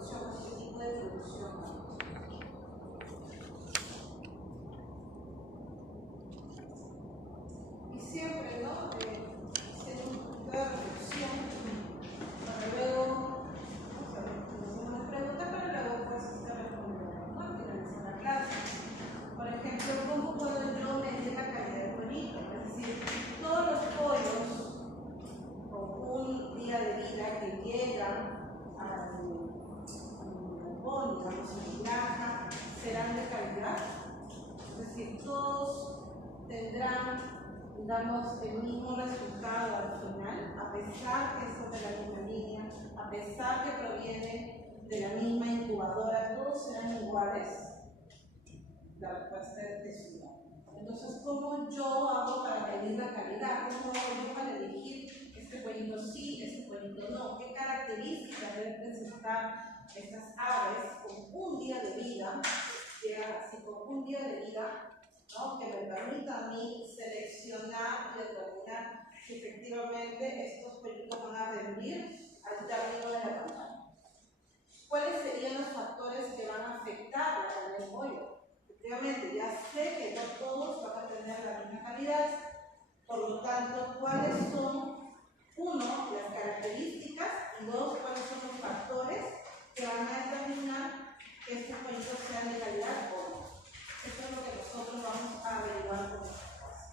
producción, este tipo de producción. Y siempre, ¿no? Hacer un poquito de reflexión para luego, vamos a ver, tenemos una pregunta para luego pues responder, ¿no? Al finalizar la clase. Por ejemplo, ¿cómo puedo yo medir la calidad del pollito? Es decir, todos los pollos con un día de vida que llegan al galpón, digamos, en la granja, serán de calidad. Es decir, todos tendrán, digamos, el mismo resultado al final, a pesar que son de la misma línea, a pesar que provienen de la misma incubadora, todos serán iguales. La respuesta es no. Entonces, ¿cómo yo hago para medir la calidad? ¿Cómo hago yo para elegir este pollito sí, este pollito no? ¿Qué características deben presentar estas aves con un día de vida? Así con un día de vida, ¿no? Que me permita a mí seleccionar y determinar si efectivamente estos pollitos van a rendir al término de la campaña. ¿Cuáles serían los factores que van a afectar la calidad del pollo? Efectivamente, ya sé que no todos van a tener la misma calidad, por lo tanto, ¿cuáles son, uno, las características y dos, cuáles son los factores que van a determinar que estos pollitos sean de calidad o no? Eso es lo que nosotros vamos a averiguar con esta clase.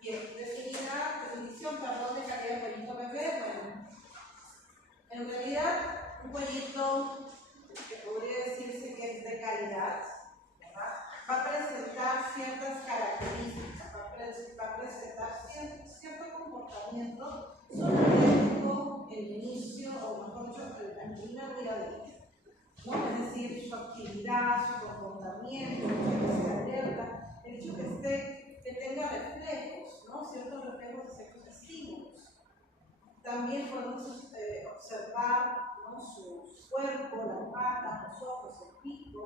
Bien, definición, perdón, de calidad de pollito bebé. Bueno, en realidad, un pollito que podría decirse que es de calidad, ¿verdad? Va a presentar ciertas características, va a presentar cierto comportamiento sobre el inicio, o mejor dicho, el primer día de vida, ¿no? Es decir, su actividad, su comportamiento, el hecho que esté alerta, el hecho que tenga reflejos, ¿no? Ciertos reflejos de ciertos estímulos. También podemos observar, ¿no? Su cuerpo, las patas, los ojos, el pico,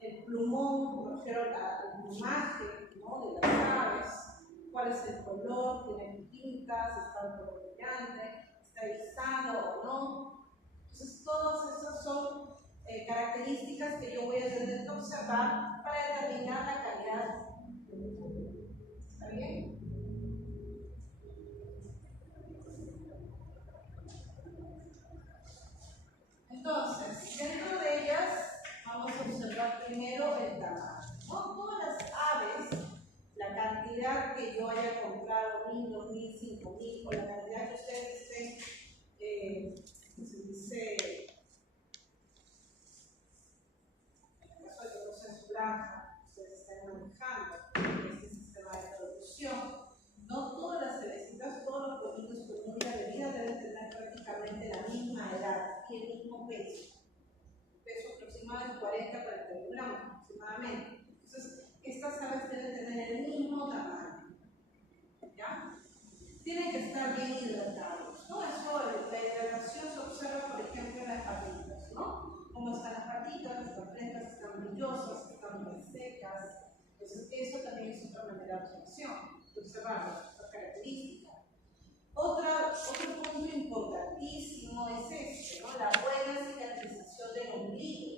el plumón, me refiero al plumaje, ¿no? De las aves, cuál es el color, tiene pintas, está un poco brillante, está erizado o no. Entonces, todas esas son características que yo voy a tener que observar para determinar la calidad del pollo. ¿Está bien? Entonces, dentro de ellas vamos a observar primero el tamaño. ¿No? Todas las aves, la cantidad que yo haya comprado, 1000, 2000, 5000, o la cantidad que ustedes estén, se dice, en el caso de que no sea en su granja, ustedes estén manejando este sistema de producción. No todas las cerecitas, todos los pollitos con un día de vida deben tener prácticamente la misma edad y el mismo peso. Peso aproximado de 40-41 gramos aproximadamente. Entonces, estas aves deben tener el mismo tamaño. ¿Ya? Tienen que estar bien hidratados, ¿no? Eso, la hidratación se observa, por ejemplo, en las patitas, ¿no? Cómo están las patitas, están frescas, están brillosas, están muy secas. Entonces, eso también es otra manera de observación, de observar las características. Otro punto importantísimo es este, ¿no? La buena cicatrización del ombligo.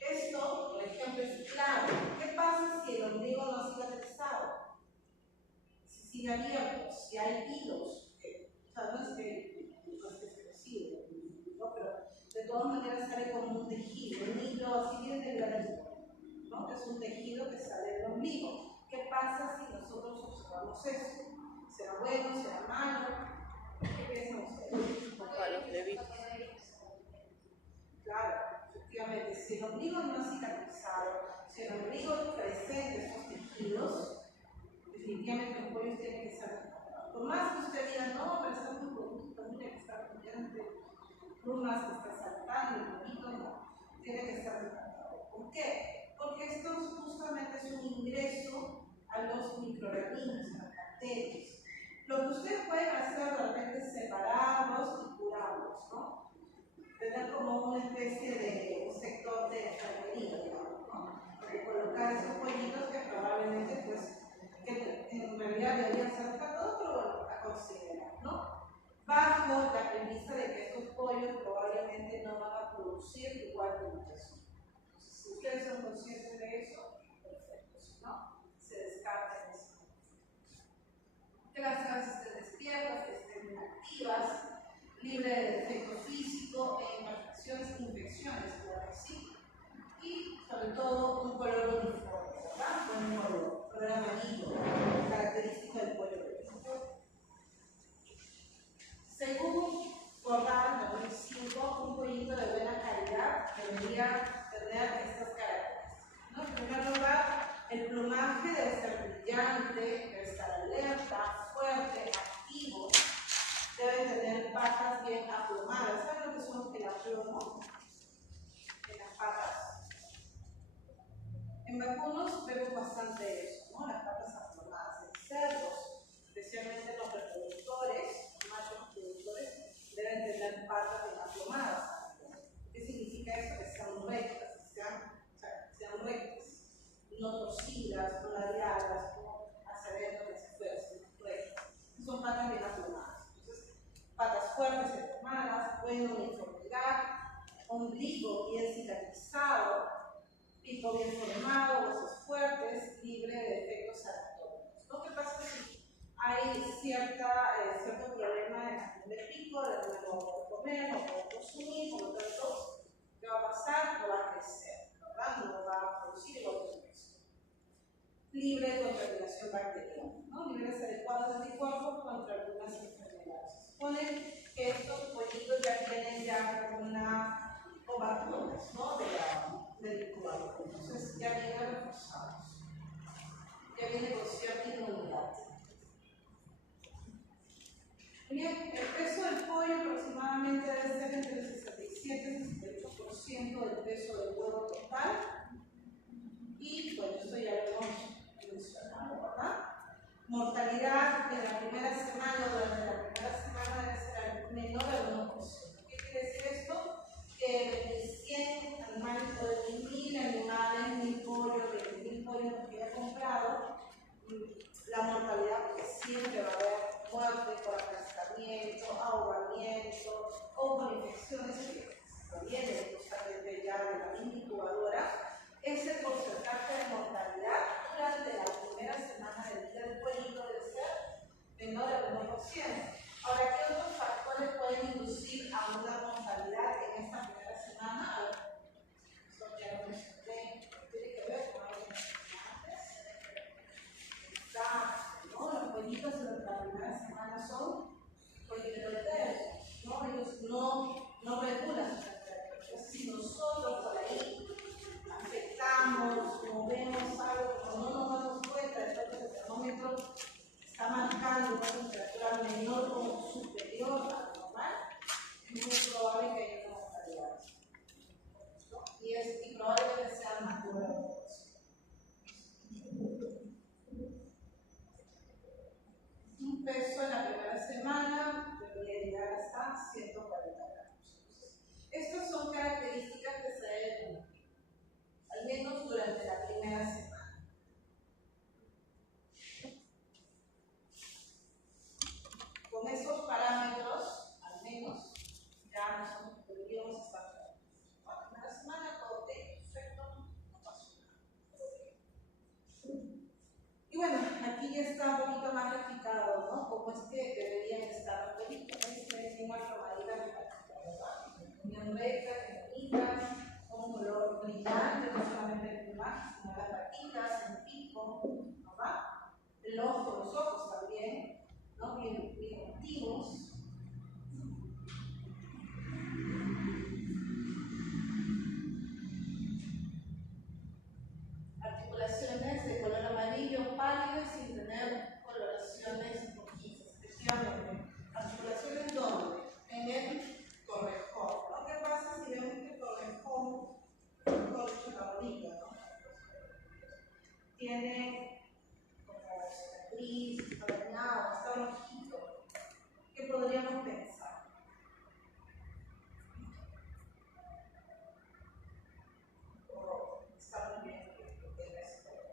Esto, por ejemplo, es clave. ¿Qué pasa si el ombligo no ha cicatrizado? Si sigue abierto, si hay hilos, o sea, no es que es expresivo, ¿no? Pero de todas maneras sale como un tejido, un hilo así bien delgadito, ¿no? Es un tejido que sale del ombligo. ¿Qué pasa si nosotros observamos esto? ¿Será bueno? ¿Será malo? ¿Qué piensan ustedes? Claro, efectivamente, si el ombligo no ha cicatrizado, si el ombligo presenta estos tejidos, definitivamente los pollos tienen que estar tratados. Por más que usted diga, no, pero está muy bonito, mira que está brillante, plumas que está saltando, el pollito no, tiene que estar tratado. ¿Por qué? Porque esto justamente es un ingreso a los microorganismos, a las bacterias. Lo que ustedes pueden hacer realmente es separarlos y curarlos, ¿no? Tener como una especie de un sector de enfermería, digamos, ¿no? Porque colocar esos pollitos que probablemente, pues, que en realidad deberían ser tratados, pero bueno, a considerar, ¿no? bajo la premisa de que estos pollos probablemente no van a producir igual que mutación. Entonces, si ustedes son conscientes de eso, perfecto. Si no, se descarta en ese momento. Que las células estén despiertas, que estén activas, libre de defecto físico e imperfecciones, infecciones, claro que sí. Y sobre todo un color uniforme, ¿verdad? Buen color amarillo, característico del pollo verde. Según Gordon 2005, un pollito de buena calidad debería tener estas características, ¿no? En primer lugar, el plumaje debe ser brillante, debe estar alerta, fuerte, activo, debe tener patas bien aplomadas. ¿Saben lo que son el aplomo? En las patas. En vacunos vemos bastante eso, ¿no? Las patas aplomadas. En cerdos, especialmente los reproductores, machos reproductores, deben tener patas bien aplomadas. ¿Qué significa eso? Que sean rectas, sean rectas, no torcidas, no ladeadas, no hacia adentro, hacia afuera, sino rectas. Son patas bien aplomadas. Entonces, patas fuertes, aplomadas, buena uniformidad, ombligo bien cicatrizado, pico bien formado, huesos fuertes, libre de defectos anatómicos. Lo que pasa es que hay cierto problema en la del pico, de que no lo puedo comer, no lo puedo consumir, por lo tanto, ¿qué va a pasar? No va a crecer, ¿verdad? No va a producir igual que el resto. Libre de contaminación bacteriana, ¿no? Niveles adecuados de anticuerpos contra algunas enfermedades. Se supone que estos pollitos ya tienen ya una o vacunas, ¿no? Del incubador. Entonces ya vienen reforzados, ya viene con cierta inmunidad. Bien, el peso del pollo aproximadamente debe ser entre el 67 y 68% del peso del huevo total. Y bueno, esto ya lo hemos mencionado, ¿verdad? Mortalidad en la primera semana, durante la primera semana debe ser menor al 1%. ¿Qué quiere decir esto? Que de 100 animales o de 1000 animales, 1000 pollos, 20.000 pollos que haya comprado, la mortalidad, porque siempre va a haber muerte por aplastamiento, ahogamiento o por infecciones que provienen justamente ya de la misma incubadora, ese porcentaje de mortalidad durante la primera semana del día del pollito debe ser menor al 1%. Ahora, ¿qué otros factores pueden inducir a una mortalidad en esta primera semana? A ver, eso ya lo mencioné, tiene que ver con algo que mencioné antes. ¿No? Los pollitos en la primera semana son pollitos enteros, ¿no? Ellos no regulan su temperatura. Entonces, si nosotros por ahí afectamos, movemos algo, pero no nos damos cuenta de que el termómetro está marcando una temperatura menor o superior a la normal, es muy probable que haya una mortalidad. ¿No? Y probablemente sea más dura la población. Un peso en la primera semana debería llegar hasta 140 gramos. Estas son características que se deben cumplir, al menos durante la primera semana. Con estos parámetros, al menos, ya nosotros deberíamos estar claros. La primera semana, todo bien, perfecto, no pasó nada. Y bueno, aquí ya está un poquito más explicado, ¿no? Cómo es que deberían estar los pollitos. Tienen una formalidad ¿verdad? Tenían rectas, bonitas, con un color brillante, no solamente el plumaje, sino las patitas, el pico, ¿verdad? El ojo, los ojos también, ¿no? Bien activos. Articulaciones de color amarillo pálido y sin tener coloraciones rojizas. Efectivamente, articulaciones ¿dónde? En el torrejón. ¿No? ¿Qué pasa si vemos que el torrejón, la orilla, ¿no? Tiene como cicatriz, está dañado, está rojito? ¿Qué podríamos pensar? Está muy bien que tenga ese color.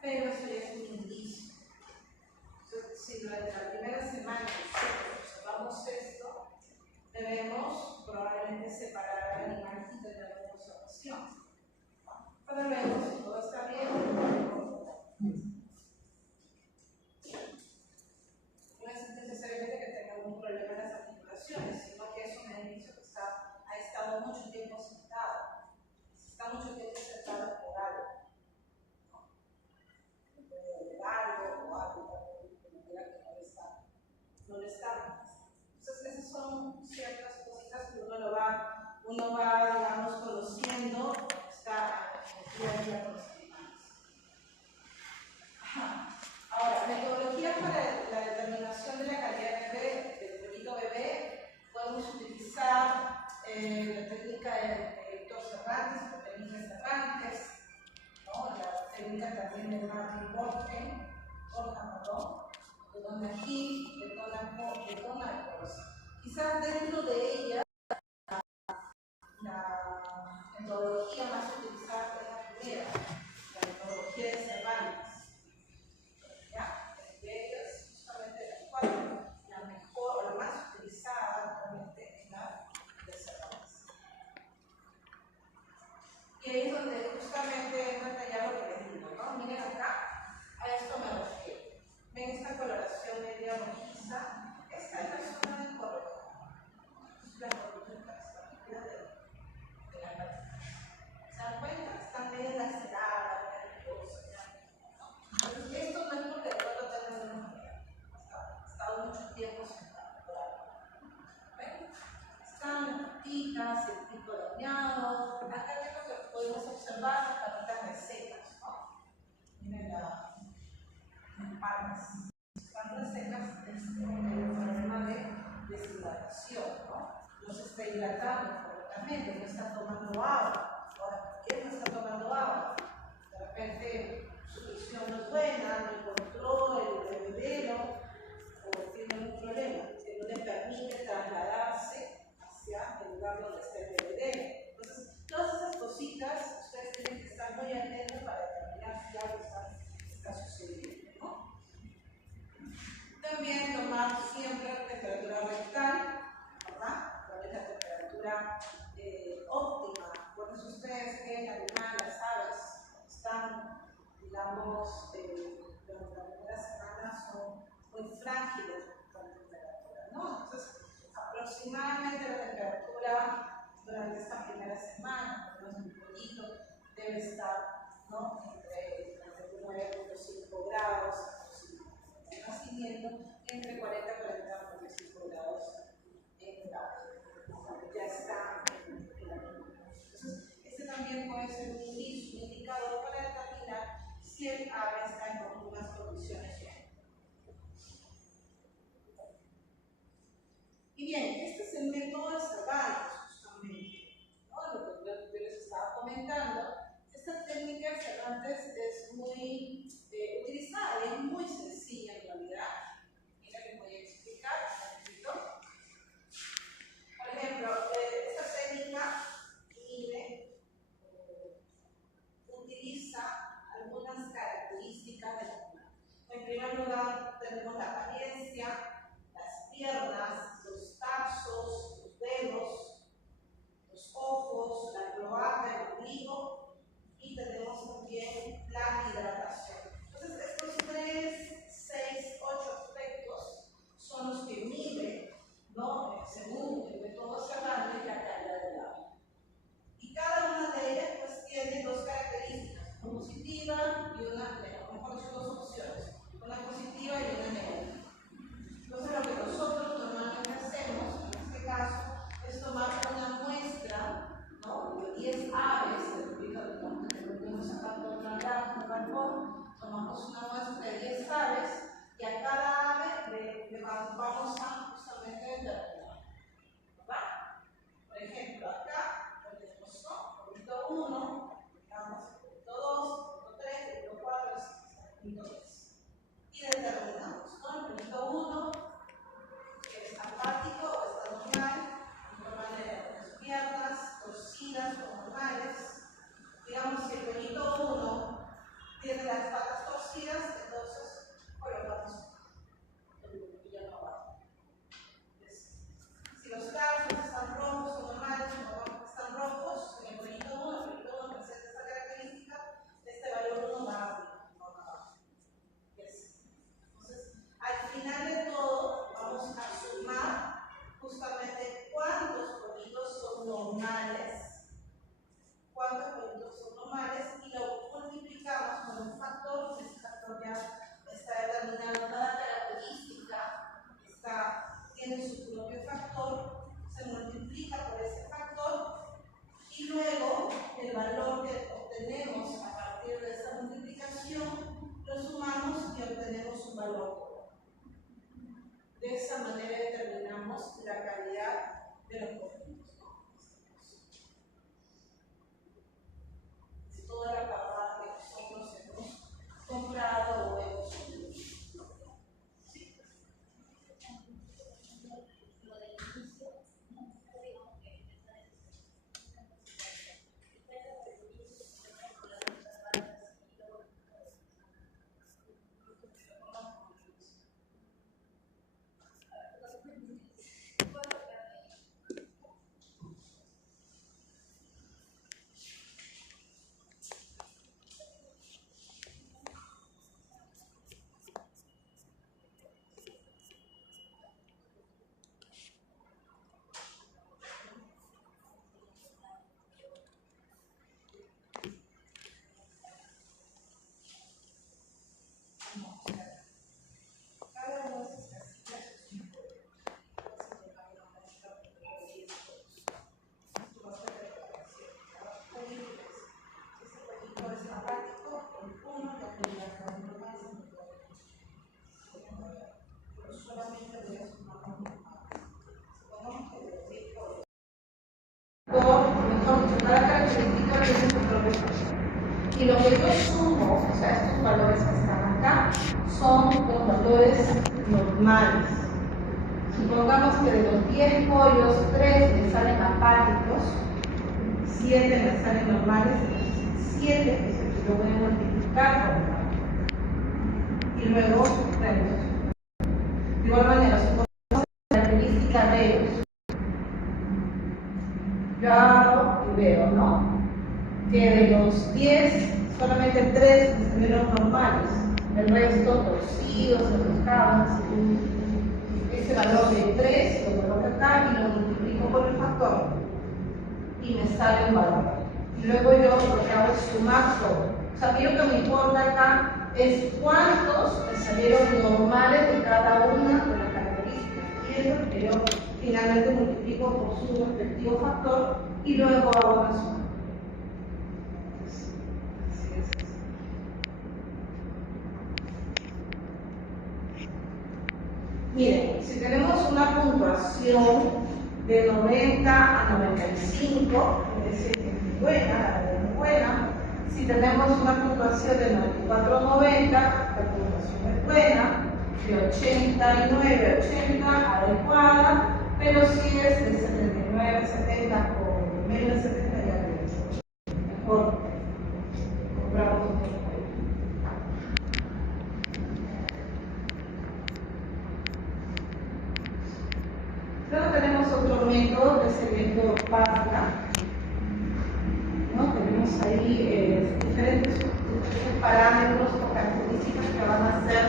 pero eso ya es un indicio. Entonces, si durante la primera semana observamos esto, debemos probablemente separar al animal y tener una observación. Para luego, si todo está bien, no es necesariamente que tenga algún problema en las articulaciones, sino que es un indicio que ha estado mucho tiempo sentado. Si está mucho tiempo sentado por algo, algo o algo que no le está. Entonces, esas son ciertas cositas que uno va, digamos, conociendo, está día a día con los animales. Ahora, metodología para la determinación de la calidad del pollito bebé, podemos utilizar la técnica de Héctor Cervantes, la técnica de Cervantes, ¿no? La técnica también de Martin Borja, de Donna Hill, de Donna Cross. Quizás dentro de ella, la metodología más utilizada es la primera, la metodología de Cervantes. ¿Ya? De ellas, justamente las cuatro, la mejor o la más utilizada realmente es la de Cervantes. Y ahí es donde justamente entra ya lo que les digo, ¿no? Miren acá, a esto me refiero. Ven esta coloración media rojiza, esta es la zona de correcto. Es la correcta, de la práctica. ¿Se dan cuenta? Están medio laceradas, ¿no? Entonces, esto no es porque el perro tenga una enfermedad, ha estado mucho tiempo sentado. ¿Ven? Están las patitas, el pico dañado. Acá es lo que podemos observar las patitas resecas, ¿no? Miren las palmas. Están resecas, es un problema de deshidratación, ¿no? No se está hidratando correctamente, no está tomando agua. Ahora, ¿por qué no está tomando agua? De repente su presión no es buena, no encontró el bebedero o tiene algún problema que no le permite trasladarse hacia el lugar donde está el bebedero. Entonces, todas esas cositas ustedes tienen que estar muy atentos para determinar si algo está sucediendo, ¿no? También tomar siempre la temperatura rectal, ¿verdad? ¿Cuál es la temperatura óptima? Por eso ustedes que el animal, las aves, están, digamos, durante la primera semana son muy frágiles con la temperatura, ¿no? Entonces, aproximadamente la temperatura durante esta primera semana, por lo menos el pollito, debe estar, ¿no? entre 9.5 grados de nacimiento, entre 40 y 40.5 grados en cuando ya está en la niña. Entonces, este también puede ser un indicio, un indicador para determinar si el ave está en óptimas condiciones o no. Y bien, este es el método de Cervantes, justamente, ¿no? Lo que yo les estaba comentando. Esta técnica de Cervantes es muy utilizada y es muy sencilla en realidad. Mira, les voy a explicar un poquito. Por ejemplo, esta técnica mide, utiliza algunas características del animal. En primer lugar, tenemos la apariencia, las piernas, los tarsos, los dedos, los ojos, la cloaca, el ombligo, y tenemos también la hidratación. Entonces, estos 3, 6, 8 aspectos son los que miden, ¿no? Según el método Cervantes, la calidad del agua. Y cada una de ellas pues tiene dos características, una positiva y una negativa, mejor dicho, dos opciones, una positiva y una negativa. Entonces, lo que nosotros normalmente hacemos, en este caso, es tomar una muestra, ¿no? De 10 aves, que nos sacando un balcón, tomamos una muestra de 10 aves y a cada ave le vamos a justamente determinar, ¿verdad? Por ejemplo, acá tenemos pollito 1, damos el pollito 2, el pollito 3, el pollito 4, el pollito 10. Y determinamos, ¿no? El pollito 1 es apático o está normal de las piernas, torcidas o normales. Digamos, si el pollito 1 tiene las patas favorecidas, entonces colocamos el villano abajo. Si los casos están rojos o normales, supongamos que están rojos, en el proyecto 1 presenta esta característica, este valor 1 va arriba, no va abajo. Entonces, al final de todo, vamos a sumar justamente cuántos pollitos son normales, y lo multiplicamos con un factor, y ese factor ya está determinado, cada característica tiene su propio factor, se multiplica por ese factor, y luego el valor que obtenemos a partir de esa multiplicación lo sumamos y obtenemos un valor. De esa manera determinamos la calidad de los pollitos. Toda la capa que nosotros hemos comprado o hemos vendido. ¿Sí? Cada característica tiene su propio factor. Y lo que yo sumo, o sea, estos valores que están acá, son los valores normales. Supongamos que de los 10 pollos, 3 me salen apáticos, 7 me salen normales, entonces 7 es el que yo voy a multiplicar por 4. Y luego tenemos. De igual manera, supongamos la característica de ellos. Yo agarro y veo, ¿no? Que de los 10, solamente 3 me salieron normales, el resto torcidos, enroscados. Ese valor de 3 lo coloco acá y lo multiplico por el factor y me sale un valor. Y luego yo lo que hago es sumar todo. O sea, a mí lo que me importa acá es cuántos me salieron normales de cada una de las características. Y eso es lo que yo finalmente multiplico por su respectivo factor y luego hago una suma. Miren, si tenemos una puntuación de 90 a 95, es decir, que es buena, la es buena. Si tenemos una puntuación de 94 a 90, la puntuación es buena. De 89 a 80, adecuada. Pero si es de 79 a 70 o menos de 70, ya mejor compramos otro pollo. Luego tenemos otro método, que es el método PASLA. ¿No? Tenemos ahí diferentes parámetros o características que van a ser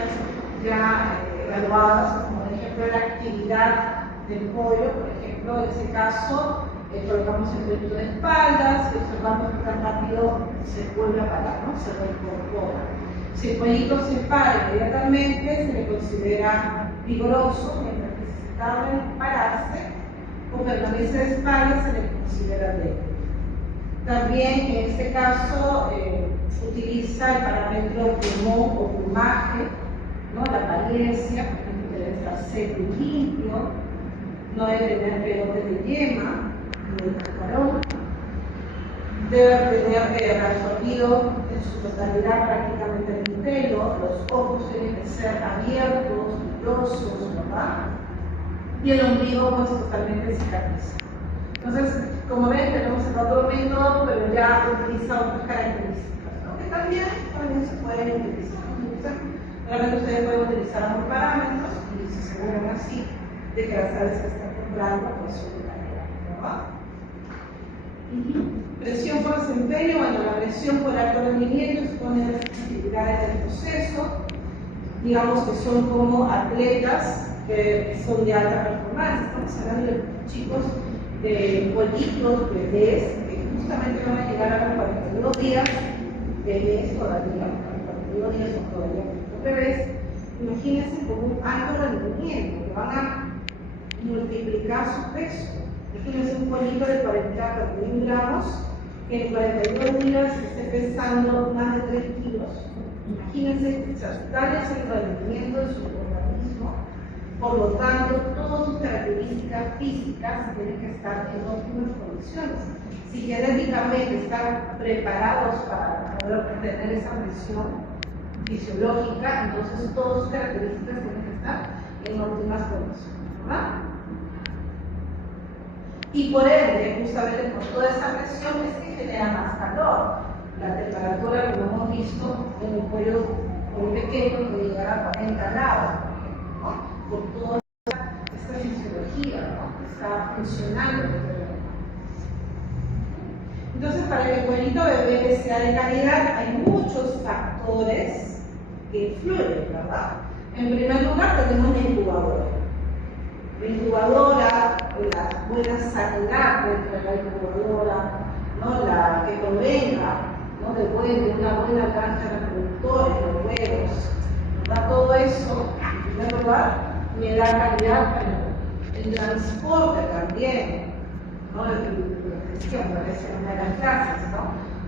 ya evaluadas, como por ejemplo la actividad del pollo. Por ejemplo, en este caso colocamos el pollito de espaldas y observamos que tan rápido se vuelve a parar, ¿no? Se reincorpora. Si el pollito se para inmediatamente, se le considera vigoroso, mientras que si se tarda en pararse o permanece de espaldas, se le considera débil. También en este caso utiliza el parámetro pulmón o plumaje, ¿no? La apariencia, por ejemplo, debe estar seco y limpio, no debe tener pelotes de yema, ni de cascarón, debe tener absorbido en su totalidad prácticamente el pelo, los ojos tienen que ser abiertos, brillosos, ¿verdad? Y el ombligo pues totalmente cicatrizado. Entonces, como ven, tenemos el otro método, pero ya utiliza otras características, ¿no? Que también se pueden utilizar. Entonces, realmente ustedes pueden utilizar ambos parámetros y se aseguran así de que las aves que están comprando pues son de calidad, ¿verdad? Presión por desempeño, bueno, la presión por alto rendimiento supone las actividades del proceso, digamos que son como atletas que son de alta performance, estamos hablando de chicos de pollitos, bebés, que justamente van a llegar a los 42 días, bebés todavía, 42 días son todavía los bebés, imagínense con un alto rendimiento, que van a multiplicar su peso. Imagínense un pollito de 40 gramos que en 42 días esté pesando más de 3 kilos. Imagínense tal es el rendimiento de su organismo, por lo tanto, todas sus características físicas tienen que estar en óptimas condiciones. Si genéticamente están preparados para poder obtener esa presión fisiológica, entonces todas sus características tienen que estar en óptimas condiciones, ¿verdad? Y por ende, justamente por toda esa presión es que genera más calor. La temperatura, como hemos visto, en un pollo muy pequeño puede llegar a 40 grados, ¿no? Por toda esta fisiología, ¿no? Que está funcionando. Entonces, para que el pollito bebé sea de calidad, hay muchos factores que influyen, ¿verdad? En primer lugar, tenemos la incubadora. La incubadora, la buena sanidad dentro de la incubadora, ¿no? La que provenga, ¿no? de una buena granja de reproductores, de huevos, ¿verdad? Todo eso, en primer lugar, me da calidad para el transporte también, ¿no? La gestión, parece una de las clases, ¿no?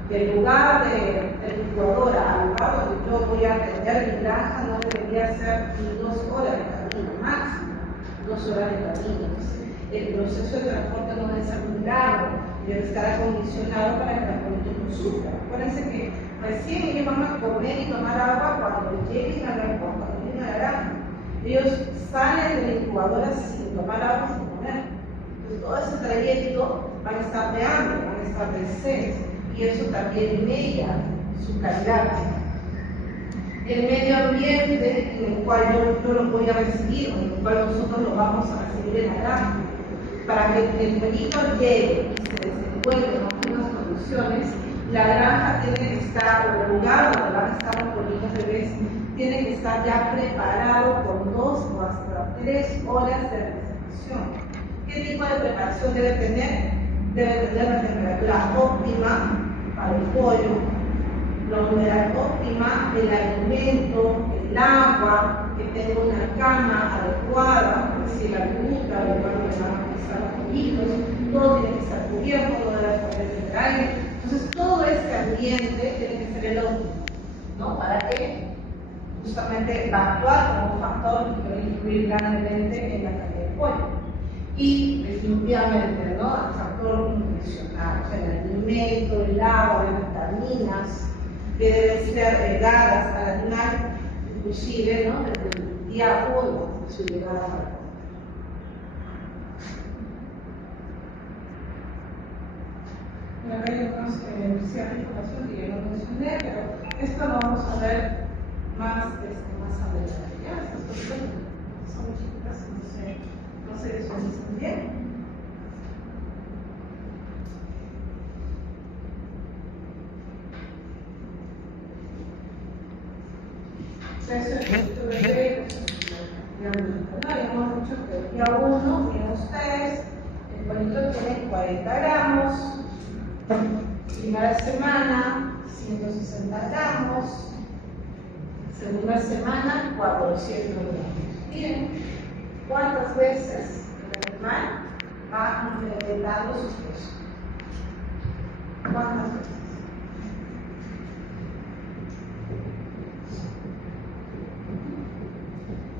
Del lugar de la incubadora al lugar donde yo voy a atender mi granja no debería ser ni 2 horas de camino máximo. 2 horas de camino. El proceso de transporte no debe ser muy largo, debe estar acondicionado para que el producto no sufra. Acuérdense que recién ellos van a comer y tomar agua cuando lleguen a la granja, cuando lleguen a la granja. Ellos salen de la incubadora sin tomar agua, sin comer. Entonces todo ese trayecto van a estar de hambre, van a estar de sed, y eso también mella su calidad. El medio ambiente en el cual yo lo voy a recibir, o en el cual nosotros lo vamos a recibir en la granja, para que el pollito llegue y se desenvuelva en óptimas condiciones, la granja tiene que estar, o el lugar donde van a estar los pollitos bebés, tiene que estar ya preparado con 2 o hasta 3 horas de presentación. ¿Qué tipo de preparación debe tener? Debe tener la temperatura óptima para el pollo, la humedad óptima, el alimento, el agua, que tenga una cama adecuada, es decir, la gruta, el lugar donde van a pisar los pollitos, todo tiene que estar cubierto, todas las paredes del aire. Entonces, todo este ambiente tiene que ser el óptimo, ¿no? Para que justamente va a actuar como un factor que va a influir grandemente en la calidad del pollo. Y definitivamente, ¿no? El factor nutricional, o sea, el alimento, el agua, las vitaminas, que deben ser dadas al animal, inclusive, ¿no? Desde el día 1 de su llegada a la granja. Bueno, hay algunas cierta información que yo no mencioné, pero esto lo vamos a ver más adelante. ¿Ya? Estas cosas son muy chiquitas, no se visualizan bien. Eso es el bebé, habíamos dicho que el día 1, bien ustedes, el pollito tiene 40 gramos, primera semana 160 gramos, segunda semana 400 gramos. Miren cuántas veces el animal va incrementando sus pesos. ¿Cuántas veces?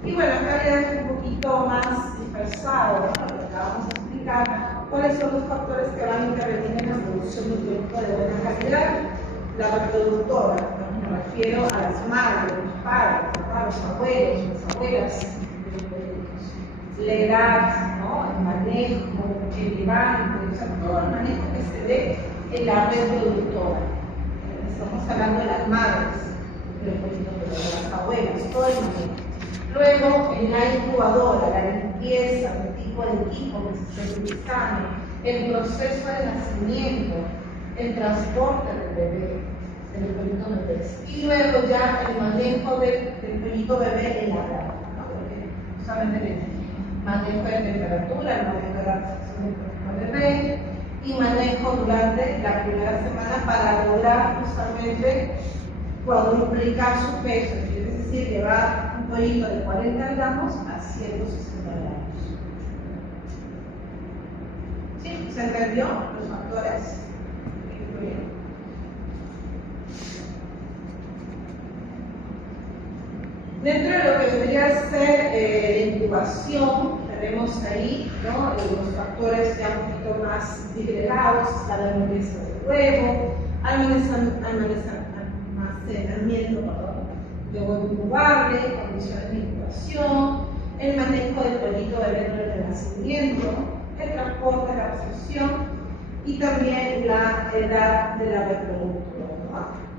Y bueno, acá ya es un poquito más dispersado, ¿no? Vamos a explicar cuáles son los factores que van a intervenir en la producción de un producto de buena calidad. La reproductora, ¿no? Me refiero a las madres, los padres, a los abuelos, las abuelas de los productos. La edad, ¿no? El manejo, el levante, o sea, todo el manejo que se ve en la reproductora. Estamos hablando de las madres de los productos, de las abuelas. huevos, todo el manejo. Luego, en la incubadora, la limpieza del tipo de equipo que se esté utilizando, el proceso de nacimiento, el transporte del bebé, del pollito bebé. Y luego ya el manejo del pollito bebé en la granja, ¿no? Porque justamente el manejo de temperatura, el manejo de la recepción del pollito bebé y manejo durante la primera semana para lograr justamente cuadruplicar su peso, es decir, llevar un pollito de 40 gramos a 160 gramos. ¿Sí? ¿Se entendió los factores? Dentro de lo que debería ser incubación, tenemos ahí, ¿no?, los factores ya un poquito más digregados, está la limpieza del huevo, almacenamiento de huevo incubable, condiciones de incubación, el manejo del pollito bebé durante el nacimiento, el transporte, la recepción y también la edad de la reproductora, ¿no?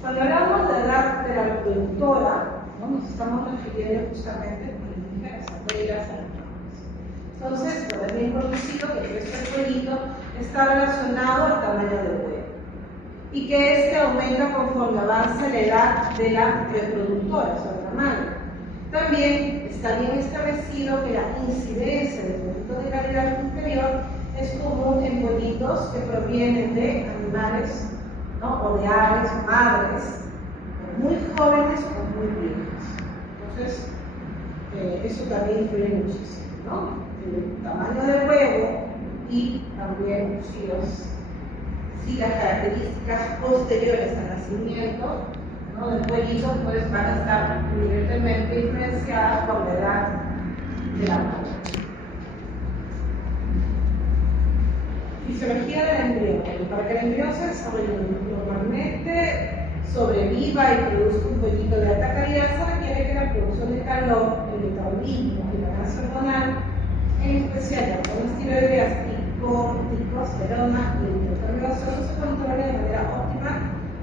Cuando hablamos de edad de la reproductora, ¿no?, nos estamos refiriendo justamente a las abuelas, a las mamás. Entonces, por el bien conocido que este pollito está relacionado al tamaño del huevo y que este aumenta conforme avanza la edad de la reproductora sobre la madre. También está bien establecido que la incidencia de pollitos de calidad inferior es común en pollitos que provienen de animales, ¿no?, o de aves o madres muy jóvenes o muy viejas. Entonces, eso también influye muchísimo, ¿no? El tamaño del huevo y también si las características posteriores al nacimiento, ¿no?, del pollito, pues van a estar evidentemente influenciadas por la edad de la madre. Fisiología del embrión. Para que el embrión se desarrolle normalmente, sobreviva y produzca un pollito de alta calidad, se requiere que la producción de calor, el metabolismo y la grasa hormonal, en especial la hormonas tiroideas y corticosterona y el intercambio gaseoso, se controle de manera óptima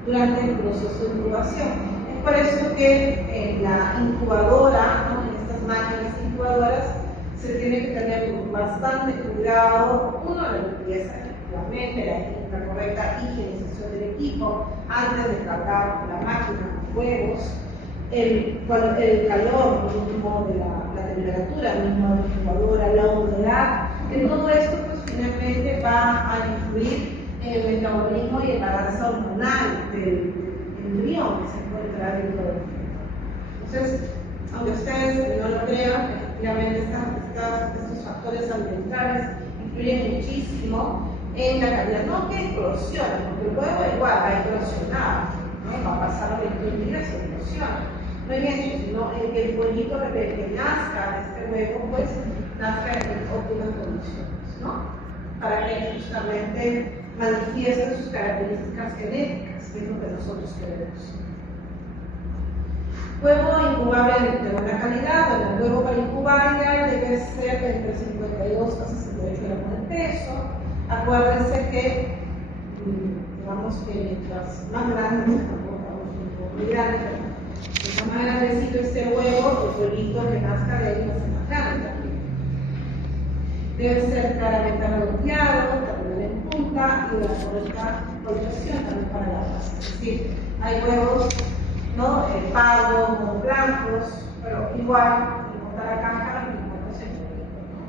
durante el proceso de incubación. Es por eso que en la incubadora, ¿no?, en estas máquinas incubadoras, se tiene que tener bastante cuidado, uno, la limpieza, efectivamente, la correcta higienización del equipo antes de cargar la máquina con huevos, el calor mismo de la temperatura misma de la incubadora, la humedad, que todo esto pues finalmente va a influir en el metabolismo y en la grasa hormonal del embrión que se encuentra dentro del feto. Entonces, aunque ustedes no lo crean, efectivamente estos factores ambientales influyen muchísimo en la calidad, no que eclosiona, porque el huevo igual va a eclosionar, ¿no?, va a pasar a 21 días y eclosiona. No en eso, sino en que el pollito que nazca de este huevo, pues nazca en óptimas condiciones, ¿no?, para que justamente manifieste sus características genéticas, que es lo que nosotros queremos. Huevo incubable de buena calidad. Bueno, el huevo para incubar ideal debe ser entre 52 a 68 gramos de peso. Acuérdense que, digamos que mientras más grande, un poco muy grande, mientras más grandecito este huevo, el pollito que nazca de ahí va a ser más grande también. Debe ser claramente redondeado, terminal en punta y de la correcta coloración también para la base. Es decir, hay huevos, ¿no?, pardos, no blancos, pero igual, no importa la cáscara, no importa ese pollito, ¿no?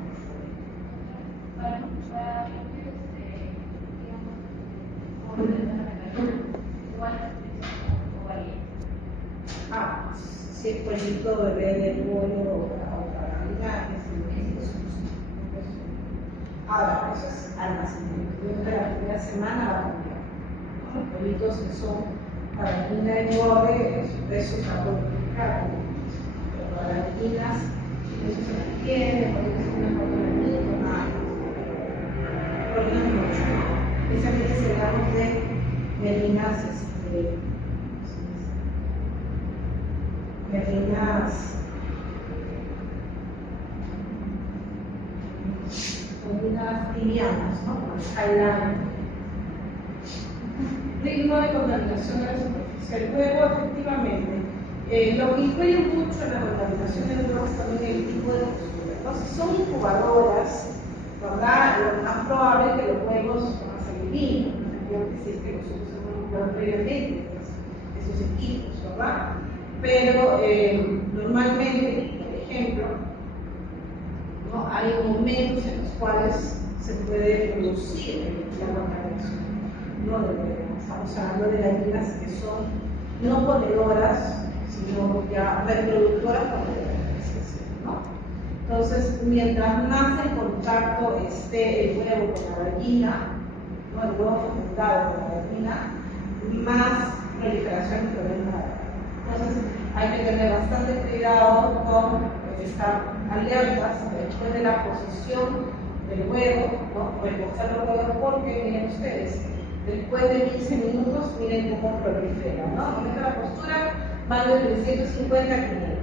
Si el pollito bebé de pollo o para linajes, ahora, eso es almacenamiento. Durante la primera semana va a cambiar. Los pollitos que son para la gallina de engorde, su peso está por duplicar, pero para las gallinas, eso se mantiene, porque es una forma de niño, nada. Porque no es mucho. Esa que se hablamos de gallinas, gallinas livianas, ¿no? Como el Highland. ritmo de contaminación de la superficie del huevo, efectivamente. Lo que influye mucho en la contaminación del huevo es también el tipo de postura. Entonces, son incubadoras, ¿verdad? Lo más probable es que los huevos van a salir vivos. No quiero decir que los huevos se han manipulado previamente, esos equipos, ¿verdad? Pero normalmente, por ejemplo, ¿no? Hay momentos en los cuales se puede producir la contaminación, no de huevo. Estamos hablando de gallinas que son no ponedoras, sino ya reproductoras ponedoras, ¿no? Entonces, mientras más en contacto esté el huevo con la gallina, ¿no? El huevo fecundado con la gallina, más proliferación y problemas va a haber. Entonces, hay que tener bastante cuidado con estar alertas después de la posición del huevo, ¿no? Recoger los huevos, porque miren ustedes, después de 15 minutos, miren cómo prolifera, ¿no? Al momento de la postura van de 350 a 500.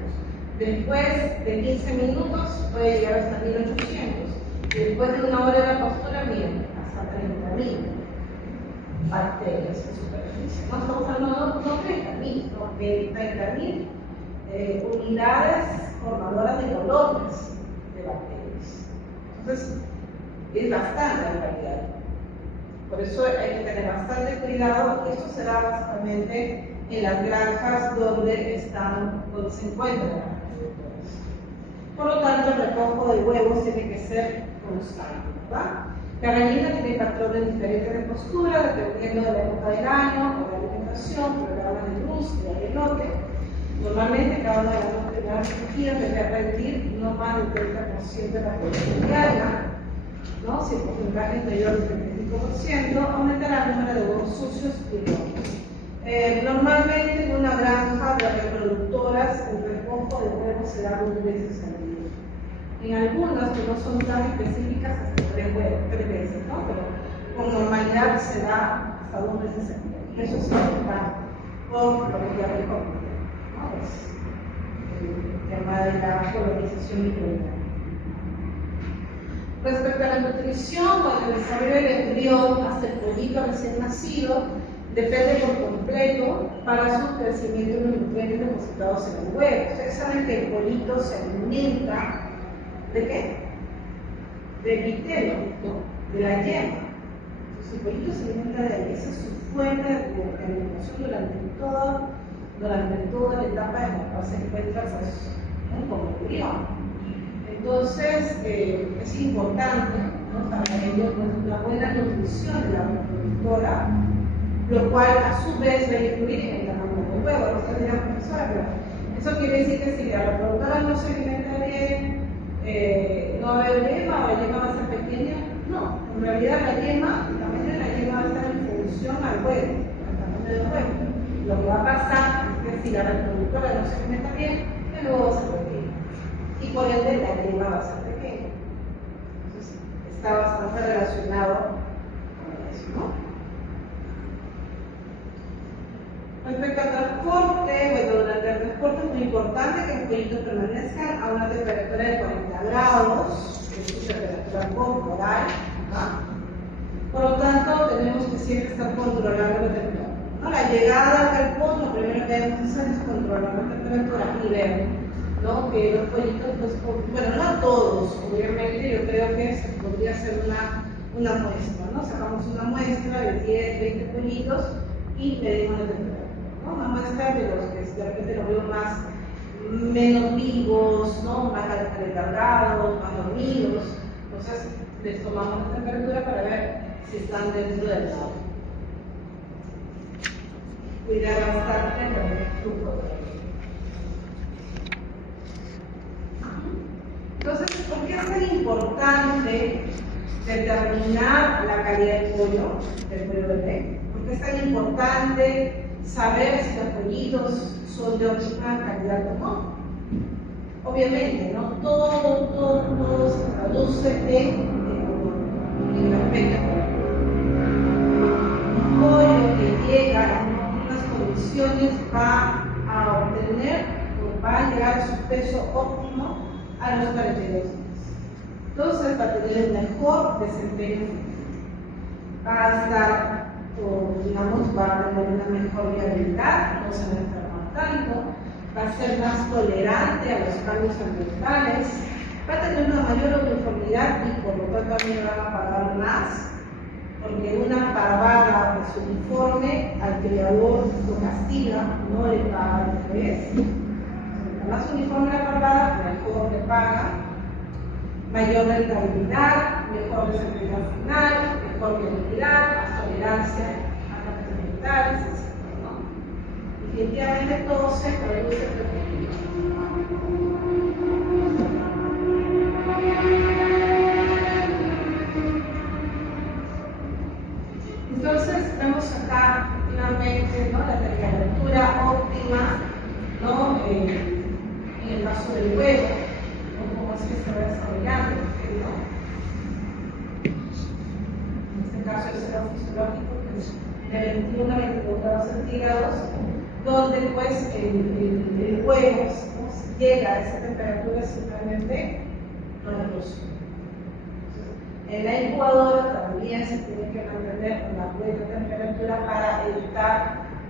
Después de 15 minutos puede llegar hasta 1800. Y después de una hora de la postura, miren, hasta 30.000 bacterias en superficie. No estamos hablando no 30.000, no, de 30.000 unidades formadoras de colonias de bacterias. Entonces, es bastante en realidad. Por eso hay que tener bastante cuidado, y esto se da básicamente en las granjas donde se encuentran las productoras. Por lo tanto, el recojo de huevos tiene que ser constante, ¿verdad? Cada gallina tiene patrones diferentes de postura, dependiendo de la época del año, o de la alimentación, programas de luz, de aguelote. Normalmente, cada una de las recogidas debe rendir no más del 30% de la producción diaria, ¿no? Si el porcentaje es mayor del 35%, aumentará el número de huevos sucios y rotos. Normalmente en una granja de reproductoras el recojo de huevos se da 2 veces al día. En algunas que no son tan específicas, hasta 3 veces, ¿no? Pero con normalidad se da hasta 2 veces al día. Y eso es importante por lo que ya les comenté, ¿no? Es el tema de la colonización microbiana. Respecto a la nutrición, bueno, el desarrollo del embrión hasta el pollito recién nacido depende por completo para su crecimiento de los nutrientes depositados en el huevo. Ustedes saben que el pollito se alimenta ¿de qué? Del epitelio, ¿no? De la yema. Entonces, el pollito se alimenta de ahí. Esa es su fuente de alimentación durante toda la etapa en la cual se encuentra, pues, ¿no? Como embrión. Entonces, es importante, ¿no? Para ellos, pues, una buena nutrición de la reproductora, lo cual a su vez va a influir en el tamaño del huevo. Usted dirá, profesora, pero eso quiere decir que si la reproductora no se alimenta bien, no va a haber yema o la yema va a ser pequeña. No, en realidad la yema, el tamaño de la yema va a estar en función al huevo, al tamaño del huevo. Lo que va a pasar es que si la reproductora no se alimenta bien, el huevo va a ser pequeño. Y por ende la yema va a ser pequeña. Entonces, está bastante relacionado con eso, ¿no? Respecto al transporte, bueno, durante el transporte es muy importante que los pollitos permanezcan a una temperatura de 40 grados, que es su temperatura corporal, ¿no? Por lo tanto, tenemos que siempre estar controlando la temperatura, ¿no? La llegada al galpón, lo primero que debemos hacer es controlar la temperatura y ver, ¿no? Que los pollitos, pues, bueno, no todos, obviamente, yo creo que se podría hacer una muestra, ¿no? Sacamos una muestra de 10, 20 pollitos y medimos la temperatura. Una muestra de los que de repente los veo menos vivos, ¿no? Más aletargados, más dormidos. Entonces les tomamos la temperatura para ver si están dentro del lado. Cuidar bastante con el flujo. Entonces, ¿por qué es tan importante determinar la calidad del pollo bebé? ¿Por qué es tan importante saber si los pollitos son de óptima calidad o no? Obviamente, ¿no? Todo se traduce en aspecto. Un pollo que llega en unas condiciones va a obtener o va a llegar a su peso óptimo a los 42 días. Entonces va a tener el mejor desempeño. Va a estar o digamos, va a tener una mejor viabilidad, no se va a enfermar tanto, va a ser más tolerante a los cambios ambientales, va a tener una mayor uniformidad y por lo tanto también van a pagar más, porque una parvada desuniforme al criador lo castiga, no le paga lo que es. Más uniforme la parvada, mejor le paga, mayor rentabilidad, mejor desempeño final, mejor viabilidad, más tolerancia a cambios ambientales, etc. ¿no? Definitivamente todo se produce preferido. Entonces vemos acá finalmente, ¿no?, la temperatura óptima, ¿no?, en el caso del huevo, ¿no?, cómo es que se va desarrollando, ¿no? En este caso el cero fisiológico, que es de 21 a 22 grados centígrados, donde pues el huevo, ¿no?, llega a esa temperatura simplemente con la explosión. En la incubadora también se tiene que mantener una buena temperatura para evitar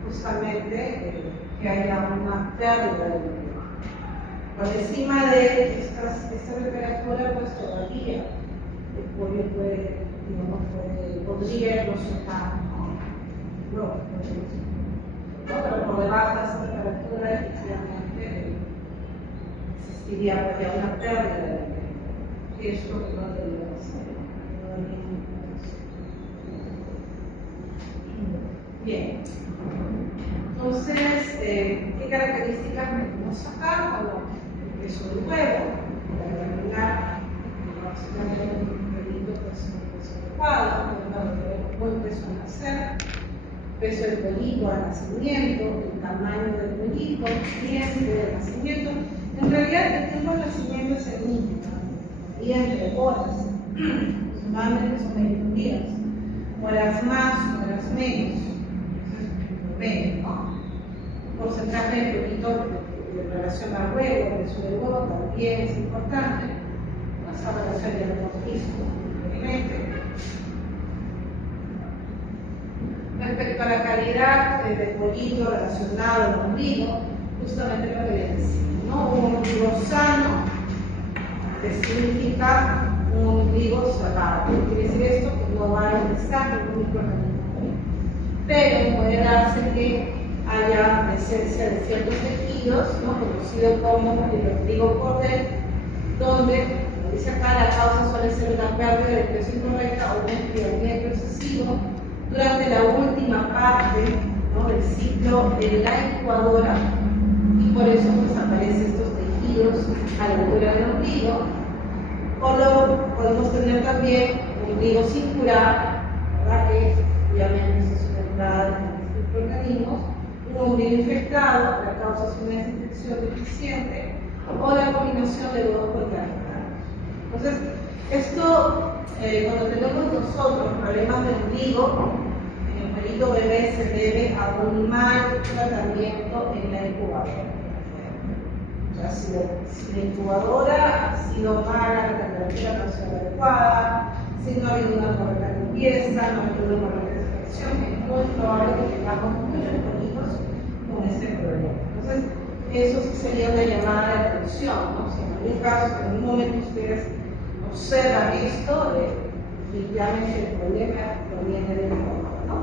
justamente que haya una pérdida de líquido. Por encima de esta temperatura, pues todavía el pollo podría eclosionar, ¿no? Pero por debajo de esa temperatura, efectivamente, existiría ya una pérdida de líquido, que es lo que no debería pasar. Bien, entonces, ¿qué características tenemos acá? Bueno, el peso del huevo, para determinar básicamente un pelito, pues un peso adecuado, un buen peso al nacer, peso del pollito al nacimiento, el tamaño del pollito, tiempo de nacimiento. En realidad, el tiempo de nacimiento es el mismo, y entre horas. Normalmente son 21 días, horas más, horas menos, ¿no? Porcentaje de pollito de relación al huevo, el peso del huevo también es importante, esa relación ya lo hemos visto anteriormente. Respecto a la calidad del pollito relacionado al ombligo, justamente lo que les decía, ¿no? Un ombligo sano, que significa un ombligo cerrado. ¿Qué quiere decir esto? Que no va a ingresar ningún microorganismo. Pero puede darse que haya presencia de ciertos tejidos, ¿no?, conocido como el ombligo cordel, donde, como dice acá, la causa suele ser una pérdida de peso incorrecta o un enfriamiento excesivo durante la última parte, ¿no?, del ciclo en la incubadora, y por eso pues aparecen estos tejidos a la altura del ombligo. O luego podemos tener también un ombligo circular, ¿verdad?, que obviamente es una entrada de microorganismos, un ombligo infectado, la causa es una infección deficiente, o la combinación de los dos contaminados. Entonces, esto, cuando tenemos nosotros problemas de ombligo, en el pollito bebé se debe a un mal tratamiento en la incubadora. Si la incubadora ha sido mala, la temperatura no ha sido adecuada, si no ha habido una correcta limpieza, no ha habido una correcta desinfección, es muy probable que tengamos muchos pollitos con este problema. Entonces, eso sí sería una llamada de atención, ¿no? Si en algún caso, en algún momento ustedes observan esto, definitivamente el problema proviene del incubador, ¿no?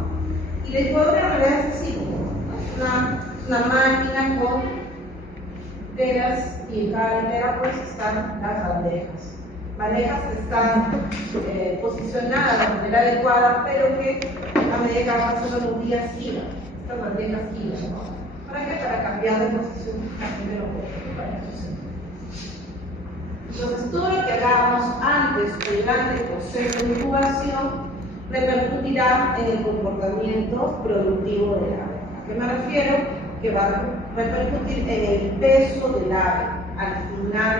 Y la incubadora en realidad es así, ¿no? Es una máquina con telas, y en cada litera pues están las bandejas. Bandejas que están posicionadas de manera adecuada, pero que a medida que van pasando los días giran. Estas bandejas giran, ¿no? ¿Para qué? Para cambiar de posición de los huevos, para eso sí. Entonces, todo lo que hagamos antes o durante el proceso de incubación repercutirá en el comportamiento productivo del ave. ¿A qué me refiero? Que va a repercutir en el peso del ave al final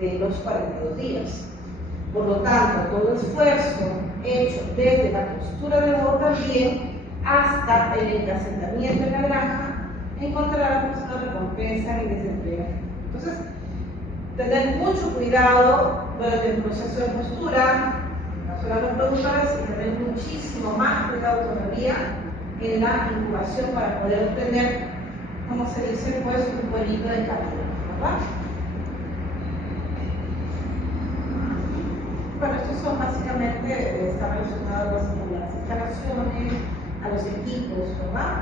de los 42 días. Por lo tanto, todo esfuerzo hecho desde la postura de huevo también hasta el encasentamiento en la granja encontrará una recompensa en el desempleo. Entonces, tener mucho cuidado durante el proceso de postura, en el caso las reproductoras y tener muchísimo más cuidado todavía en la incubación para poder obtener, como se dice, pues un cuerito de calidad, ¿verdad? Bueno, estos son básicamente, están relacionados a las instalaciones, a los equipos, ¿verdad?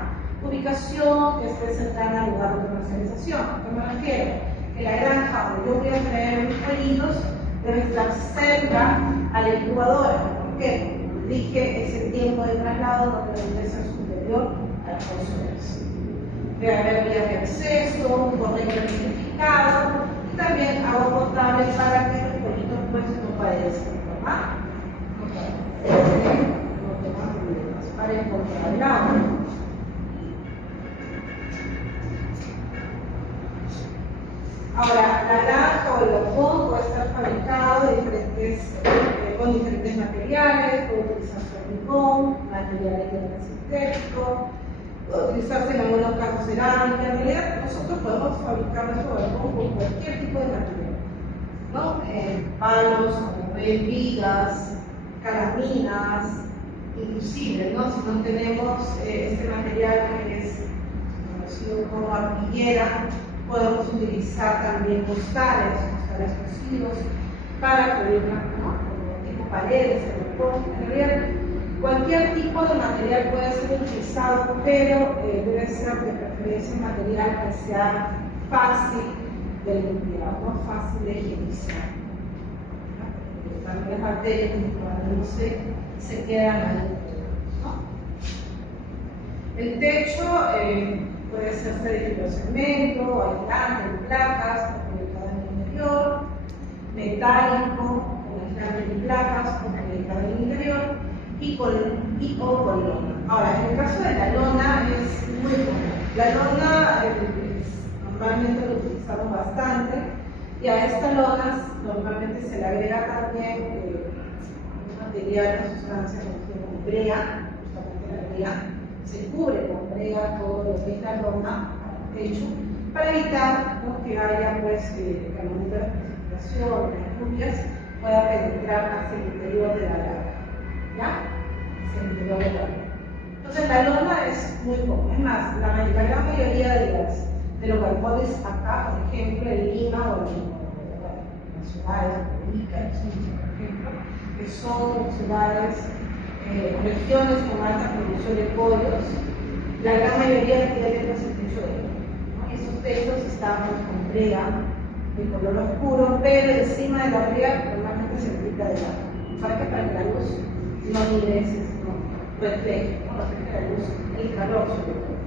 Ubicación que esté cercana al lugar de comercialización. ¿A qué me refiero? Que la granja donde yo voy a traer mis pollitos debe estar cerca a la incubadora. ¿Por qué? Dije, es el tiempo de traslado donde debe ser superior a las 8 horas. Debe haber vías de acceso, un correcto identificado y también agua potable para que los pollitos pues no padezcan, ¿verdad? No tengan problemas para encontrar el agua. Ahora, la granja o el galpón puede estar fabricado con diferentes materiales, puede utilizarse hormigón, materiales sintéticos, puede utilizarse en algunos casos cerámica. En realidad, nosotros podemos fabricar nuestro galpón con cualquier tipo de material, ¿no? Palos, vigas, caraminas, inclusive, ¿no? Si no tenemos este material que es conocido como arpillera, podemos utilizar también costales cocidos para cubrirla, ¿no? Como tipo paredes, en realidad cualquier tipo de material puede ser utilizado, pero debe ser de preferencia un material que sea fácil de limpiar, ¿no? Fácil de higienizar. También las bacterias no se quedan ahí, ¿no? El techo puede hacerse de fibrocemento, aislante, de placas, publicado en el interior, metálico, con aislante de placas, publicado en el interior, y o con lona. Ahora, en el caso de la lona es muy común. La lona normalmente lo utilizamos bastante, y a estas lonas normalmente se le agrega también un material, una sustancia como brea, justamente la brea. Se cubre con brega todo lo que es la lona, el techo, para evitar, ¿no?, que haya pues, que al momento de la precipitación, de las lluvias, pueda penetrar hacia el interior de la larva, ¿ya? Hacia el interior de la larva. Entonces la lona es muy común. Es más, la gran mayoría de los galpones acá, por ejemplo, en Lima o en las ciudades de Ica, Chincha, por ejemplo, que son ciudades, regiones con alta producción de pollos, la gran mayoría tienen pues, el techo de lona, ¿no? Esos techos están con brea de color oscuro, pero encima de la brea normalmente se aplica de lana. ¿Para qué? Para que la luz no ingrese, no refleje, no refleje la luz, el calor sobre todo.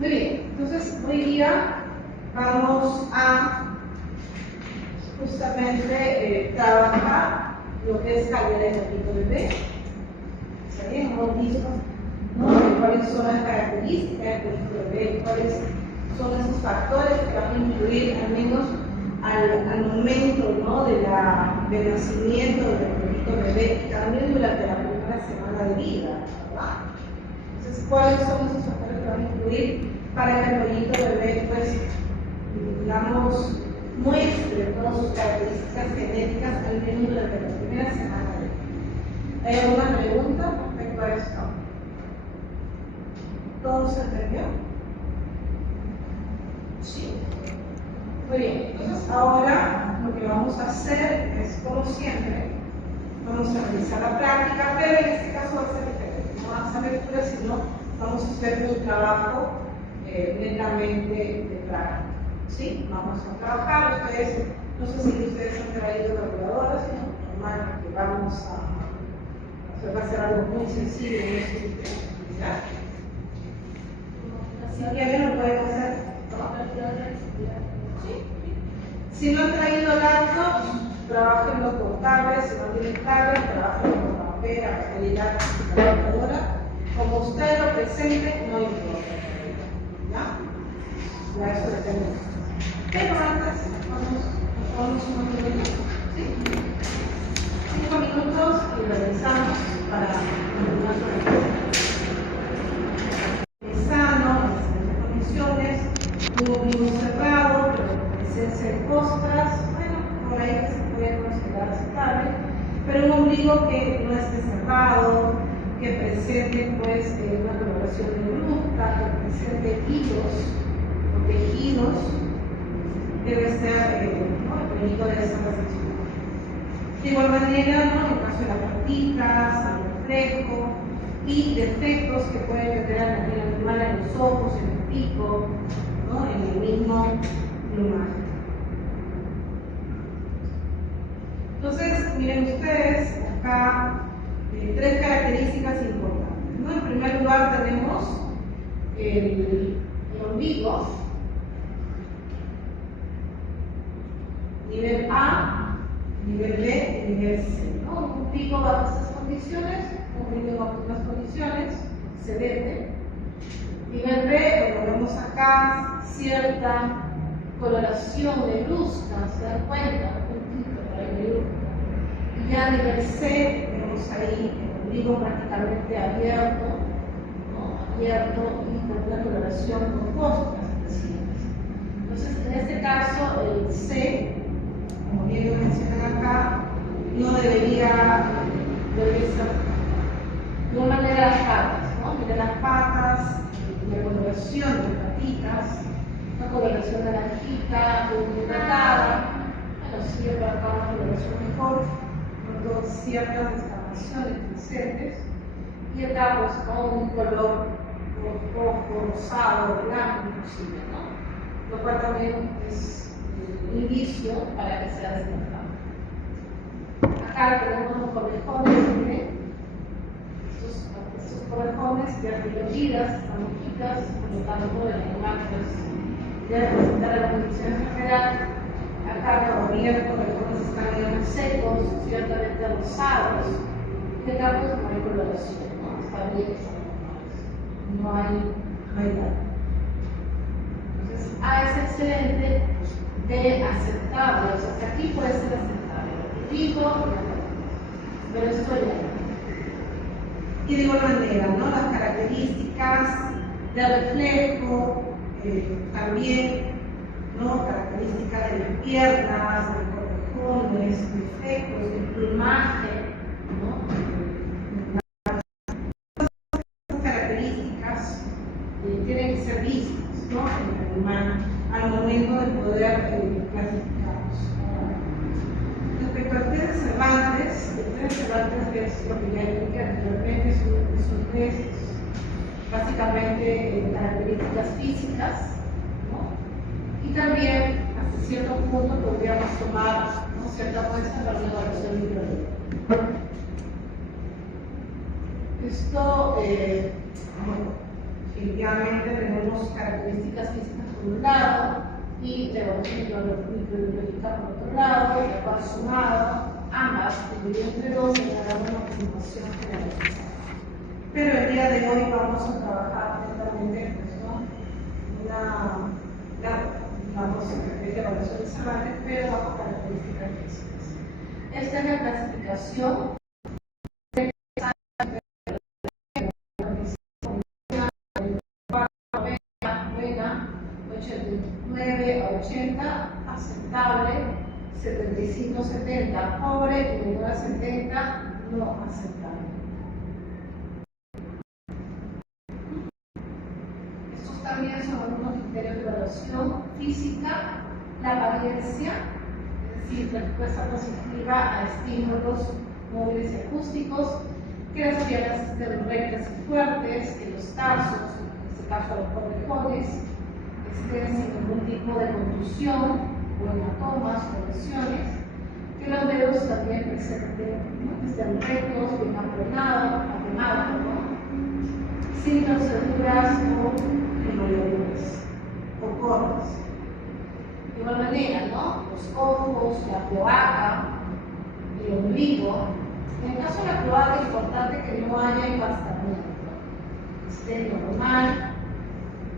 Muy bien, entonces hoy día vamos a justamente trabajar lo que es calidad de pollito bebé. ¿Está bien? Hemos visto, ¿no?, cuáles son las características del pollito bebé, cuáles son esos factores que van a influir al menos al momento, ¿no?, del nacimiento del pollito bebé y también durante la primera semana de vida, ¿verdad? Entonces, ¿cuáles son esos factores que van a influir para que el pollito bebé, pues, digamos, muestre todas sus características genéticas al menos durante la primera semana de vida? ¿Hay alguna pregunta respecto a esto? ¿Todo se entendió? Sí. Muy bien, entonces ahora lo que vamos a hacer es, como siempre, vamos a realizar la práctica, pero en este caso va a ser diferente. No vamos a hacer lectura, sino vamos a hacer un trabajo netamente de práctica. ¿Sí? Vamos a trabajar, ustedes, no sé si ustedes han traído calculadoras, sino normal que vamos a va a ser algo muy sencillo, muy simple. ¿Ya? Si quieren lo pueden hacer. ¿Sí? Si no han traído laptop, trabajenlo con tablet. Si no tienen tablet, trabajenlo con papel, facilidad, calculadora. Como usted lo presente, no importa. ¿Ya? Ya eso depende. Pero antes, vamos unos minutos. ¿Sí? 5 minutos y regresamos para continuar con el proceso. Sano, en excelentes condiciones, un ombligo cerrado, ombligo que no esté cerrado, que presente pues una coloración negruzca, que presente hilos o tejidos, debe ser ¿no? el ombligo de esa recepción. De igual manera, ¿no? En el caso de las patitas, el reflejo y defectos que puede tener el animal en los ojos, en el pico, ¿no? En el mismo plumaje. Entonces, miren ustedes, acá tres características importantes, ¿no? En primer lugar tenemos el ombligo, nivel A, nivel B y nivel C, ¿no? Un ombligo bajo estas condiciones, un ombligo bajo estas condiciones, excelente. Nivel B, como vemos acá, cierta coloración negruzca, se dan cuenta, un puntito por ahí negruzca. Y ya a nivel C, vemos ahí el ombligo prácticamente abierto, ¿no? Abierto y con una coloración con costras especiales. Entonces, en este caso, el C, como bien lo mencionan acá, no debería ser de una manera las patas, ¿no? Miren las patas, la coloración de patitas, una coloración naranjita, puntada, bueno, siempre acá una coloración mejor, con ciertas descamaciones presentes, y acá pues con un color rojo, rosado, blanco inclusive, ¿no? Lo cual también es un indicio para que sea despertado. Acá tenemos los conejones, miren. Estos corazones ya relojidas, están mojitas, por lo tanto el animal pues debe presentar la condición general. Acá todavía los corazones están bien secos, ciertamente rosados, y acá pues no hay coloración, ¿no? Está bien, no hay nada. Entonces A es excelente de aceptable, o sea, hasta aquí puede ser aceptable, lo digo y la pero esto ya. Y de igual manera, ¿no? Las características de reflejo, también, ¿no? Características de las piernas, de los correjones, defectos, del plumaje, ¿no? Estas características tienen que ser vistas, ¿no? En el animal al momento de poder clasificarlos. Respecto al test de Cervantes, el test de Cervantes es lo que ya indiqué anteriormente, es un test básicamente características físicas, ¿no? Y también hasta cierto punto podríamos tomar, ¿no? Cierta muestra para una evaluación microbiológica. Esto, bueno, definitivamente tenemos características físicas por un lado y la evaluación microbiológica por otro lado, la cual sumado, ambas dividido entre dos, y dará una observación generalizada. Pero el día de hoy vamos a trabajar netamente la evaluación de Cervantes, pero bajo características físicas. Esta es la clasificación. 89 a 80, aceptable, 75-70, pobre, y menor a 70, no aceptable. Estos también son algunos criterios de evaluación física, la apariencia, es decir, respuesta positiva a estímulos móviles y acústicos, que las piernas estén rectas y fuertes, que los tarsos, en este caso los correjones, estén sin ningún tipo de contusión o hematomas o lesiones, que los dedos también presenten, ¿no? Que estén rectos, bien aplanados, ¿no? Sin torceduras o hemorroides o cortes. De igual manera, ¿no? Los ojos, la cloaca, el ombligo. En el caso de la cloaca es importante que no haya empastamiento, esté normal,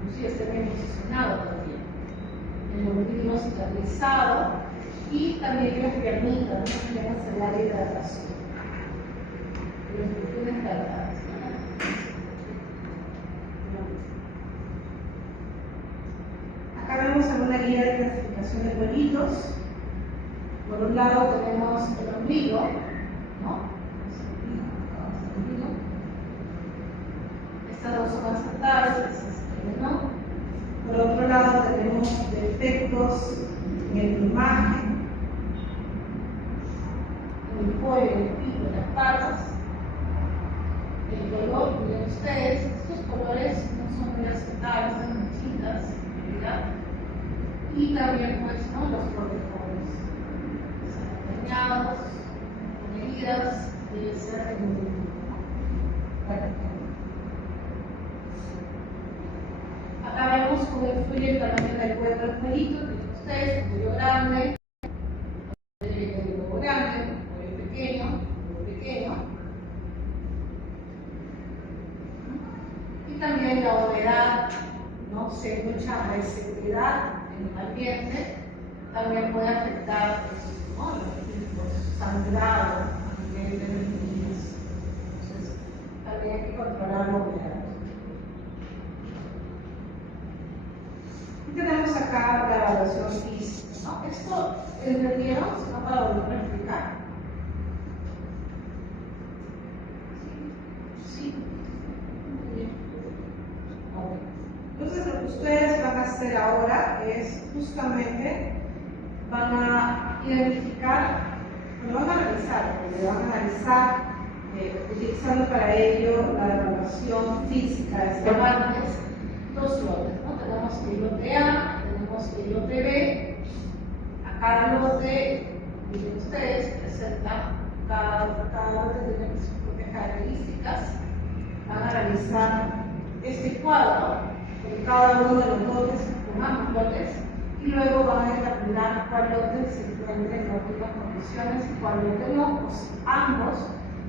inclusive esté bien posicionado también. El ombligo cicatrizado y también las piernitas, ¿no? Que tengan celular de hidratación. Las estructuras hidratadas. Acá vemos alguna guía de clasificación de vuelitos. Por un lado tenemos el ombligo, ¿no? son aceptables, esas que no. Por otro lado, tenemos defectos en el plumaje, en el cuello, en el pico, en las patas. El color, miren ustedes, estos colores no son muy aceptables, son manchitas, ¿verdad? Y también, pues, ¿no? Los cortejones. Están dañados, con heridas, debe ser en el acá vemos cómo influye el tamaño del cuello del cuellito, tienen ustedes un cuello grande, un cuello grande, un cuello pequeño. Y también la humedad, ¿no? Si hay mucha resequedad en el ambiente, también puede afectar, pues, ¿no? Los sangrados a nivel de los niños. Entonces, también hay que controlar la humedad. Y tenemos acá la evaluación física, ¿no? Esto entendieron, sino para volver a explicar. Sí. Muy bien. Entonces, lo que ustedes van a hacer ahora es justamente van a identificar, lo van a analizar, porque van a analizar utilizando para ello la evaluación física de Cervantes, dos lotes, ¿no? Tenemos el lote A, tenemos el lote B. A cada lote, miren ustedes, presenta cada lote tiene sus propias características. Van a analizar este cuadro con cada uno de los lotes, con ambos lotes, y luego van a determinar cuál lote se encuentra en óptimas condiciones y cuál lote no, pues ambos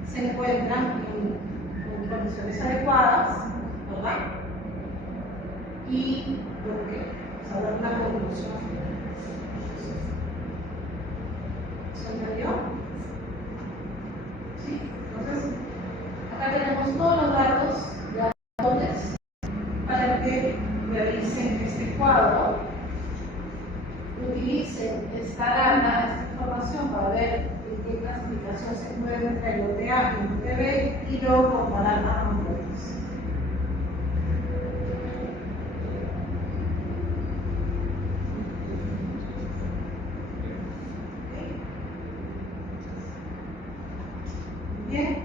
se encuentran en condiciones adecuadas, ¿verdad? Y ¿por qué? Vamos a dar una conclusión. ¿Se entendió? ¿Sí? Entonces, acá tenemos todos los datos de lotes para que realicen este cuadro, utilicen esta data, esta información para ver en qué clasificación se mueve entre el lote A y el lote B y luego comparar ambos lotes. Bien,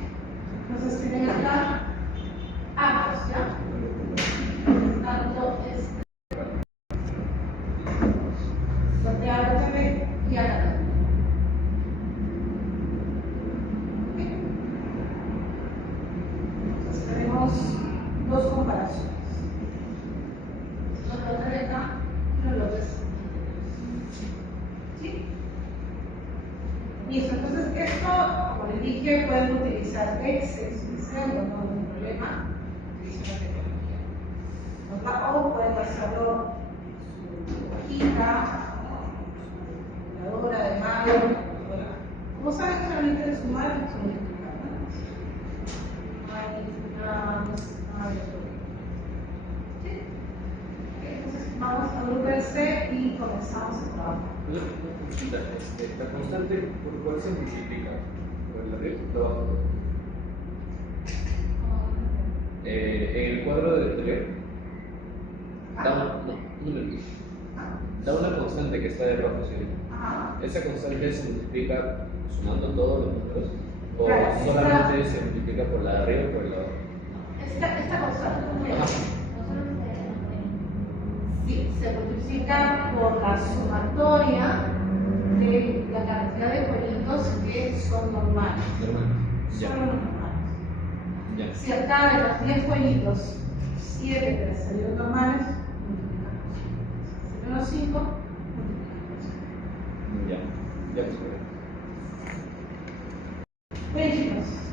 entonces tienen acá ambos, ¿ya? Tanto lote A, lote B y acá también. Entonces tenemos dos comparaciones. Los lotes de acá y los lotes. ¿Sí? Listo, entonces esto, como les dije, pueden utilizar Excel, no hay ningún problema, utilizan la tecnología. O pueden hacerlo en su hojita, su calculadora de mano, como saben, solamente de sumar y multiplicar, no hay nada de problema. ¿Sí? Entonces vamos a grupo C y comenzamos el trabajo. La constante, ¿por cuál se multiplica? ¿Por el arriba o abajo? En el cuadro de 3 da una constante que está debajo, ¿sí? ¿Esa constante se multiplica sumando todos los números? ¿O Claro, solamente se multiplica por la de arriba o por la de abajo? Esta constante sí, se multiplica por la sumatoria de la cantidad de cuellitos que son normales. Ya. Son normales. Ya. Si acá de los 10 cuellitos, 7 que les salieron normales, multiplicamos. Si salieron 5, multiplicamos. Ya. Ya, pues, Bien, chicos.